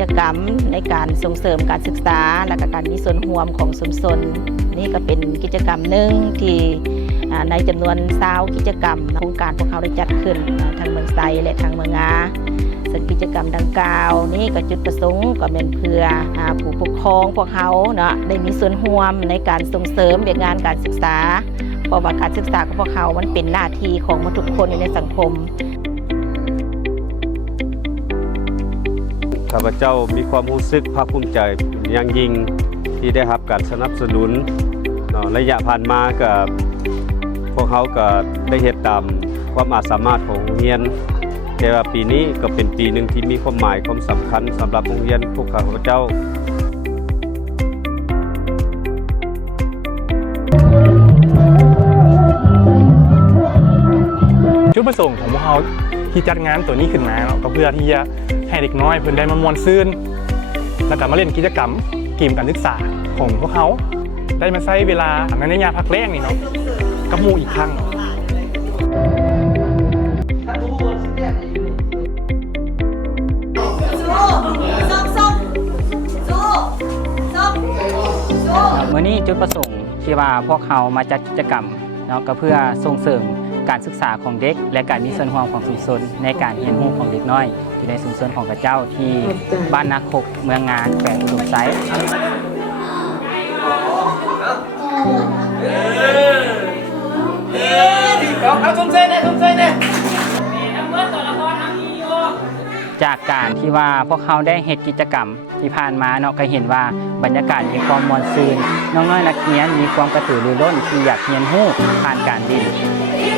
จกรรมในการส่งเสริมการศึกษาและการมีส่วนร่วมของชุมชนนี่ก็เป็นกิจกรรมหนึ่งที่ในจำนวน20กิจกรรมโครงการพวกเขาได้จัดขึ้นทางเมืองไซและทางเมืองงาซึ่งกิจกรรมดังกล่าวนี้ก็จุดประสงค์ก็เป็นเพื่อผู้ปกครองพวกเขาเนาะได้มีส่วนร่วมในการส่งเสริมเรื่องงานการศึกษาเพราะว่าการศึกษาของพวกเขามันเป็นหน้าที่ของทุกคนในสังคมข้าพเจ้ามีความรู้สึกภาคภูมิใจอย่างยิ่งที่ได้รับการสนับสนุนระยะผ่านมากับพวกเขาก็ได้เฮ็ดตามความสามารถของโรงเรียนแต่ว่าปีนี้ก็เป็นปีหนึ่งที่มีความหมายความสำคัญสำหรับโรงเรียนพวกข้าพเจ้าจุดประสงค์ของพวกเขาที่จัดงานตัวนี้ขึ้นมาก็เพื่อที่จะให้เด็กน้อยเพิ่นได้มามวนซื่นแล้วก็มาเล่นกิจกรรมเกมการศึกษาของพวกเขาได้มาใช้เวลาในยามพักแรกนี่เนาะกับหมู่อีกครั้งมื้อนี้จุดประสงค์ที่ว่าพวกเขามาจัดกิจกรรมเนาะก็เพื่อส่งเสริมการศึกษาของเด็กและการมีส่วนร่วมของชุมชนในการเรียนรู้ของเด็กน้อยอยู่ในชุมชนของกระเจ้าที่บ้านนาคกเมืองงานแขวงอุดมไซจากการที่ว่าพวกเขาได้เฮ็ดกิจกรรมที่ผ่านมาเนาะก็เห็นว่าบรรยากาศมีความม่วนซื่นน้องๆนักเรียนมีความกระตือรือร้นที่อยากเรียนรู้ผ่านการเรียน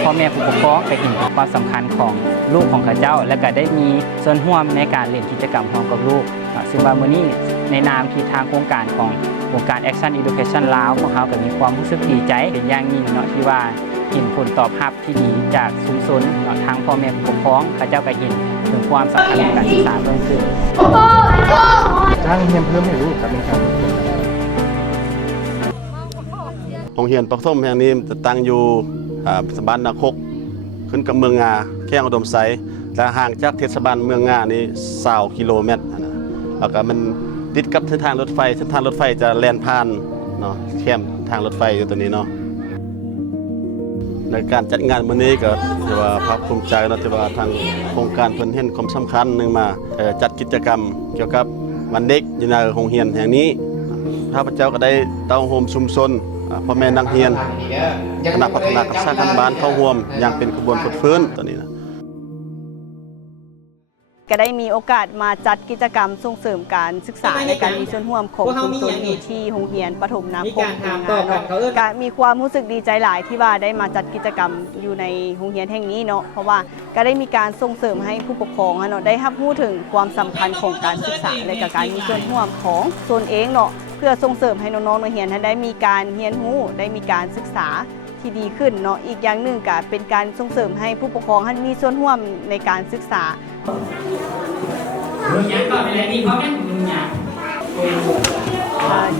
พ่อแม่ผู้ปกครองก็เห็นความสำคัญของลูกของเขาเจ้าและก็ได้มีส่วนร่วมในการเรียนกิจกรรมร่วมกับลูกซึ่งว่ามื้อนี้ในนามที่ทางโครงการของโครงการ Action Education ลาวพวกเขาก็มีความรู้สึกดีใจเป็นอย่างยิ่งเนาะที่ว่าเห็นผลตอบรับที่ดีจากชุมชนทางพ่อแม่ผู้ปกครองเขาเจ้าก็เห็นถึงความสำคัญของการศึกษาเพิ่มขึ้นจ้างเรียนเพิ่มให้ลูกครับนะครับโรงเรียนประถมแห่งนี้จะตั้งอยู่บ้านนาคกขึ้นกับเมืองงาแข้งอุดมไซและห่างจากเทศบาลเมืองงานี้20กิโลเมตรแล้วก็มันติดกับเส้นทางรถไฟจะแล่นผ่านเนาะแคมทางรถไฟอยู่ตัวนี้เนาะในการจัดงานมื้อนี้ก็ถือว่าภาคภูมิใจเนาะที่ว่าทางโครงการเพิ่นเห็นความสำคัญนึงมาจัดกิจกรรมเกี่ยวกับวันเด็กอยู่ในโรงเรียนแห่งนี้ข้าพเจ้าก็ได้เต้าโฮมชุมชนพ่อแม่นักเรียนคณะพัฒนากับสร้างการบ้านเข้าร่วมอย่างเป็นขบวนฟื้นตัวนี้นะก็ได้มีโอกาสมาจัดกิจกรรมส่งเสริมการศึกษาในการมีส่วนร่วมของชุมชนอยู่ที่โรงเรียนปฐมนาคกก็มีความรู้สึกดีใจหลายที่ว่าได้มาจัดกิจกรรมอยู่ในโรงเรียนแห่งนี้เนาะเพราะว่าก็ได้มีการส่งเสริมให้ผู้ปกครองเนาะได้รับรู้ถึงความสำคัญของการศึกษาและการมีส่วนร่วมของตนเองเนาะเพื่อส่งเสริมให้น้องๆนักเรียนได้มีการเรียนรู้ได้มีการศึกษาที่ดีขึ้นเนาะอีกอย่างหนึ่งก็เป็นการส่งเสริมให้ผู้ปกครองมีส่วนร่วมในการศึกษา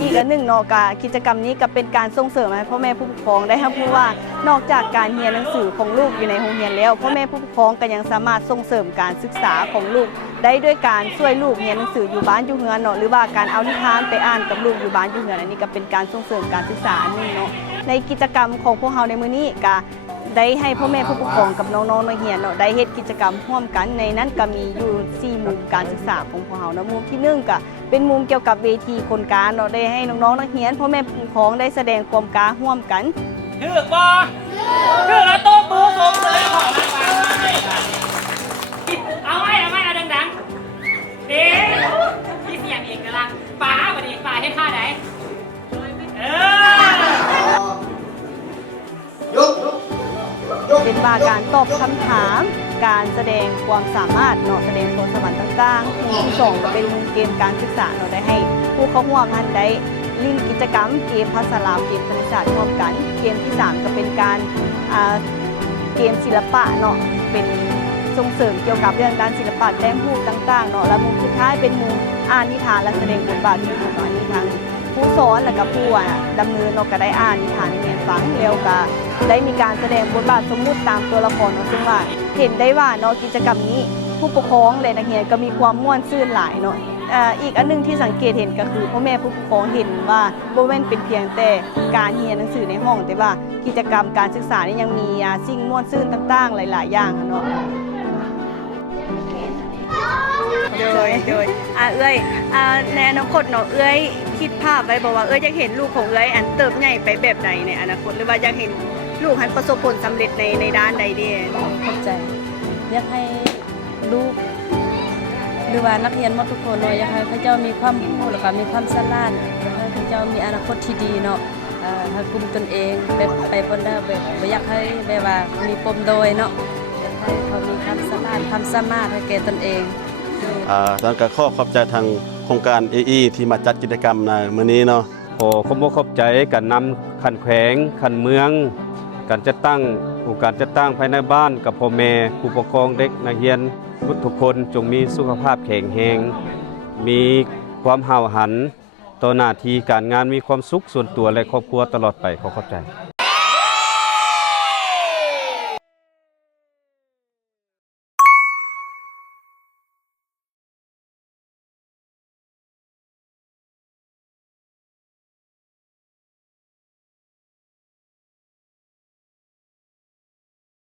อีกอันหนึ่งเนาะกิจกรรมนี้ก็เป็นการส่งเสริมให้พ่อแม่ผู้ปกครองได้รับรู้ว่านอกจากการเรียนหนังสือของลูกอยู่ในโรงเรียนแล้วพ่อแม่ผู้ปกครองก็ยังสามารถส่งเสริมการศึกษาของลูกได้ด้วยการช่วยลูกเรียนหนังสืออยู่บ้านอยู่เรือนเนาะหรือว่าการเอานิทานไปอ่านกับลูกอยู่บ้านอยู่เรือนอันนี้ก็เป็นการส่งเสริมการศึกษาหนึ่งเนาะในกิจกรรมของพวกเราในมื้อนี้ก็ได้ให้พ่อแม่ผู้ปกครองกับน้องๆนักเรียนเนาะได้เฮ็ดกิจกรรมร่วมกันในนั้นก็มีอยู่4มุมการศึกษาของพวกเรานะมุมที่1ก็เป็นมุมเกี่ยวกับเวทีคนกลางเนาะได้ให้น้องๆนักเรียนพ่อแม่ผู้ปกครองได้แสดงความกล้าร่วมกันคือบ่คือแล้วโต๊ะมือส่งเลยขอเอาไว้เอาดังๆเด้ที่เสียงอีกกำลังป๋าวันนี้ป๋าเฮ็ดท่าไหนเป็นว่าการตอบคำถามการแสดงความสามารถเนาะแสดงพรสวรรค์ต่างๆมุมที่2ก็เป็นมุมเกมการศึกษาเนาะได้ให้ผู้เข้าร่วมท่านได้เล่นกิจกรรมเกมภาษาลาวเกมคณิตศาสตร์ร่วมกันเกมที่3ก็เป็นการเกมศิลปะเนาะเป็นส่งเสริมเกี่ยวกับเรื่องด้านศิลปะแต้มรูปต่างๆเนาะและมุมสุดท้ายเป็นมุมอ่านนิทานและแสดงบทบาทที่ถูกต้องนี้ทั้งผู้สอนและก็ผู้ดำเนินเนาะก็ได้อ่านนิทานให้เรียนฟังแล้วก็ได้มีการแสดงบทบาทสมมุติตามตัวละครเนาะซึ่งว่าเห็นได้ว่าเนาะกิจกรรมนี้ผู้ปกครองและนักเรียนก็มีความม่วนซื่นหลายเนาะ อีกอันหนึงที่สังเกตเห็นก็คือพ่อแม่ผู้ปกครองเห็นว่าบ่แม่นเป็นเพียงแต่การเรียนหนังสือในห้องแต่ว่ากิจกรรมการศึกษานี่ยังมีสิ่งม่วนซื่นต่างๆ หลายๆอย่างอะเนาะโดยเอ้ยในอนาคตเนาะเอ้ยคิดภาพไว้บอกว่าเอ้ยอยากเห็นลูกของเอ้ยอันเติบใหญ่ไปแบบใดในอนาคตหรือว่าอยากเห็นลูกหันประสบผลสำเร็จในด้านใดเด้ เข้าใจอยากให้ลูกหรือว่านักเรียนหมดทุกคนเนาะอยากให้เขาเจ้ามีความรู้แล้วก็มีความฉลาดอยากให้เขาเจ้ามีอนาคตที่ดีเนาะให้กลุ่มตนเองไปบนได้แบบบ่อยากให้แบบว่ามีปมโดยเนาะอยากให้เขามีความฉลาดความสามารถให้แก่ตนเอง ทางก็ขอขอบใจทางโครงการ AE ที่มาจัดกิจกรรมในมื้อนี้เนาะ ขอขอบคุณใจการนำขันแขวงขันเมืองการจัดตั้งองค์การจัดตั้งภายในบ้านกับพ่อแม่ผู้ปกครองเด็กนักเรียนทุกคนจงมีสุขภาพแข็งแรงมีความห้าวหันต่อหน้าที่การงานมีความสุขส่วนตัวและครอบครัวตลอดไปขอขอบใจ